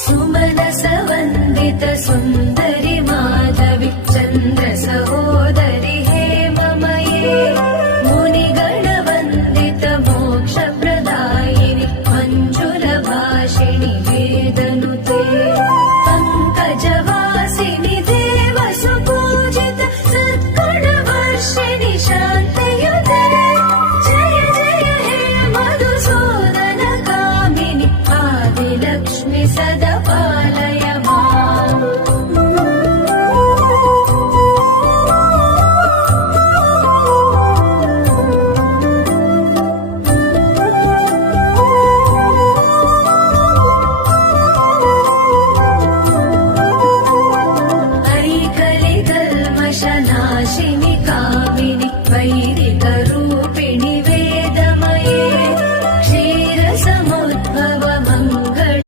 सुमनसवन्दित सुन्दरि माधवि चन्द्र सहोदरि हेममये मुनिगणवन्दित मोक्षप्रदायिनि मञ्जुलभाषिणि वेदनुते पङ्कजवासिनि देवसुपूजित सद्गुणवर्षिणि शान्तयुते जय जय हे मधुसूदन कामिनि आदिलक्ष्मि सदा